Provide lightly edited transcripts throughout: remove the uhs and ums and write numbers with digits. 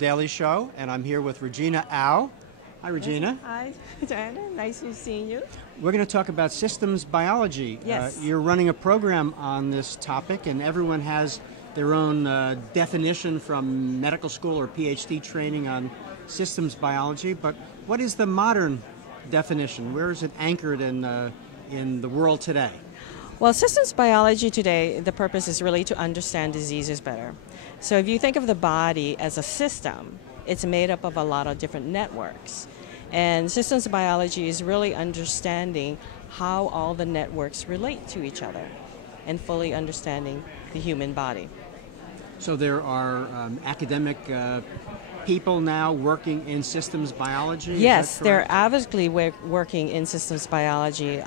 Daily Show, and I'm here with Regina Au. Hi, Regina. Hi, Diana. Nice to see you. We're going to talk about systems biology. Yes. You're running a program on this topic, and everyone has their own definition from medical school or PhD training on systems biology. But what is the modern definition? Where is it anchored in the world today? Well, systems biology today, the purpose is really to understand diseases better. So if you think of the body as a system, it's made up of a lot of different networks. And systems biology is really understanding how all the networks relate to each other and fully understanding the human body. So there are academic people now working in systems biology? Yes, they're avidly working in systems biology.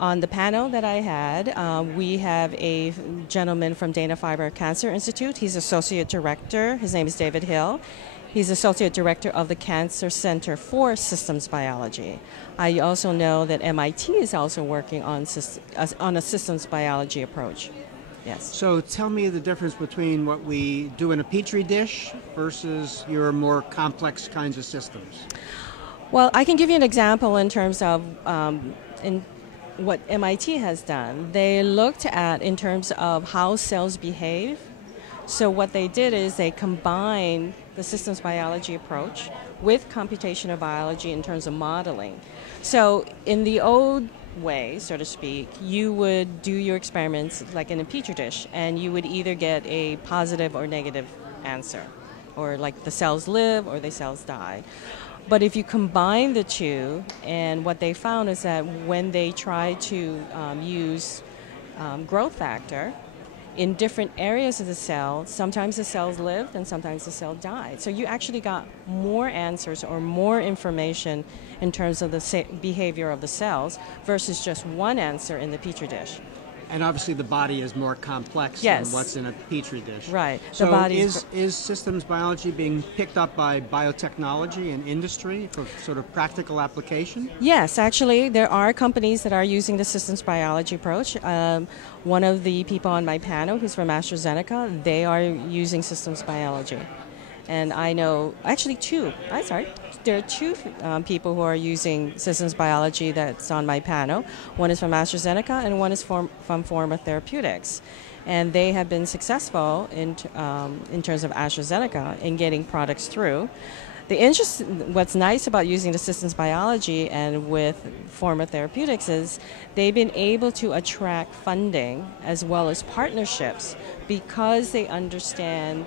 On the panel that I had, we have a gentleman from Dana-Farber Cancer Institute. He's Associate Director. His name is David Hill. He's Associate Director of the Cancer Center for Systems Biology. I also know that MIT is also working on a systems biology approach. Yes. So tell me the difference between what we do in a petri dish versus your more complex kinds of systems. Well, I can give you an example in terms of what MIT has done. They looked at in terms of how cells behave. So what they did is they combined the systems biology approach with computational biology in terms of modeling. So in the old way, so to speak, you would do your experiments like in a petri dish, and you would either get a positive or negative answer, or like the cells live or the cells die. But if you combine the two, and what they found is that when they tried to use growth factor in different areas of the cell, sometimes the cells lived and sometimes the cell died. So you actually got more answers or more information in terms of the behavior of the cells versus just one answer in the petri dish. And obviously the body is more complex than what's in a petri dish. Right. So the body is systems biology being picked up by biotechnology and industry for sort of practical application? Yes, actually, there are companies that are using the systems biology approach. One of the people on my panel, who's from AstraZeneca, they are using systems biology. And I know, actually there are two people who are using systems biology that's on my panel. One is from AstraZeneca and one is from Forma Therapeutics. And they have been successful in terms of AstraZeneca in getting products through. What's nice about using the systems biology and with Forma Therapeutics is they've been able to attract funding as well as partnerships because they understand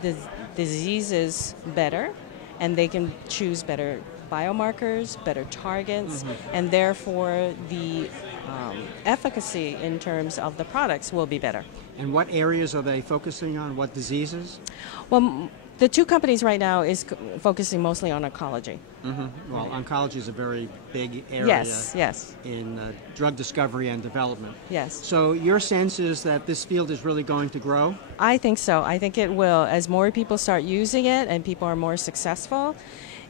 the diseases better, and they can choose better biomarkers, better targets, and therefore the efficacy in terms of the products will be better. And what areas are they focusing on? What diseases? Well, the two companies right now is focusing mostly on oncology. Well, oncology is a very big area yes. in drug discovery and development. Yes. So your sense is that this field is really going to grow? I think so. I think it will. As more people start using it and people are more successful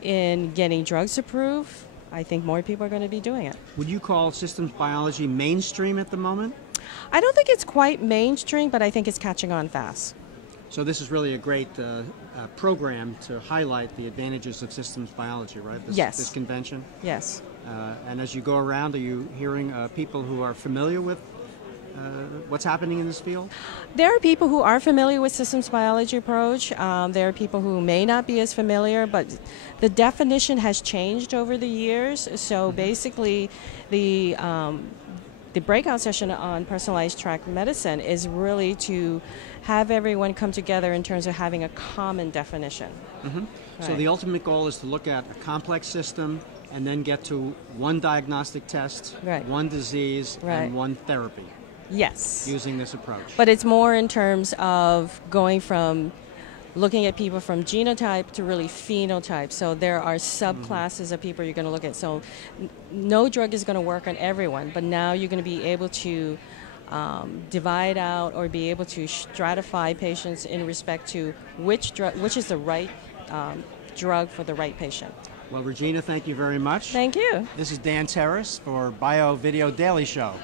in getting drugs approved, I think more people are going to be doing it. Would you call systems biology mainstream at the moment? I don't think it's quite mainstream, but I think it's catching on fast. So this is really a great program to highlight the advantages of systems biology, right? Yes. This convention? Yes. And as you go around, are you hearing people who are familiar with what's happening in this field? There are people who are familiar with systems biology approach. There are people who may not be as familiar, but the definition has changed over the years. So basically, the breakout session on personalized track medicine is really to have everyone come together in terms of having a common definition. Right. So the ultimate goal is to look at a complex system and then get to one diagnostic test, one disease, and one therapy. Yes. Using this approach. But it's more in terms of going from looking at people from genotype to really phenotype. So there are subclasses of people you're going to look at. So no drug is going to work on everyone, but now you're going to be able to divide out or be able to stratify patients in respect to which is the right drug for the right patient. Well, Regina, thank you very much. Thank you. This is Dan Terrace for Bio Video Daily Show.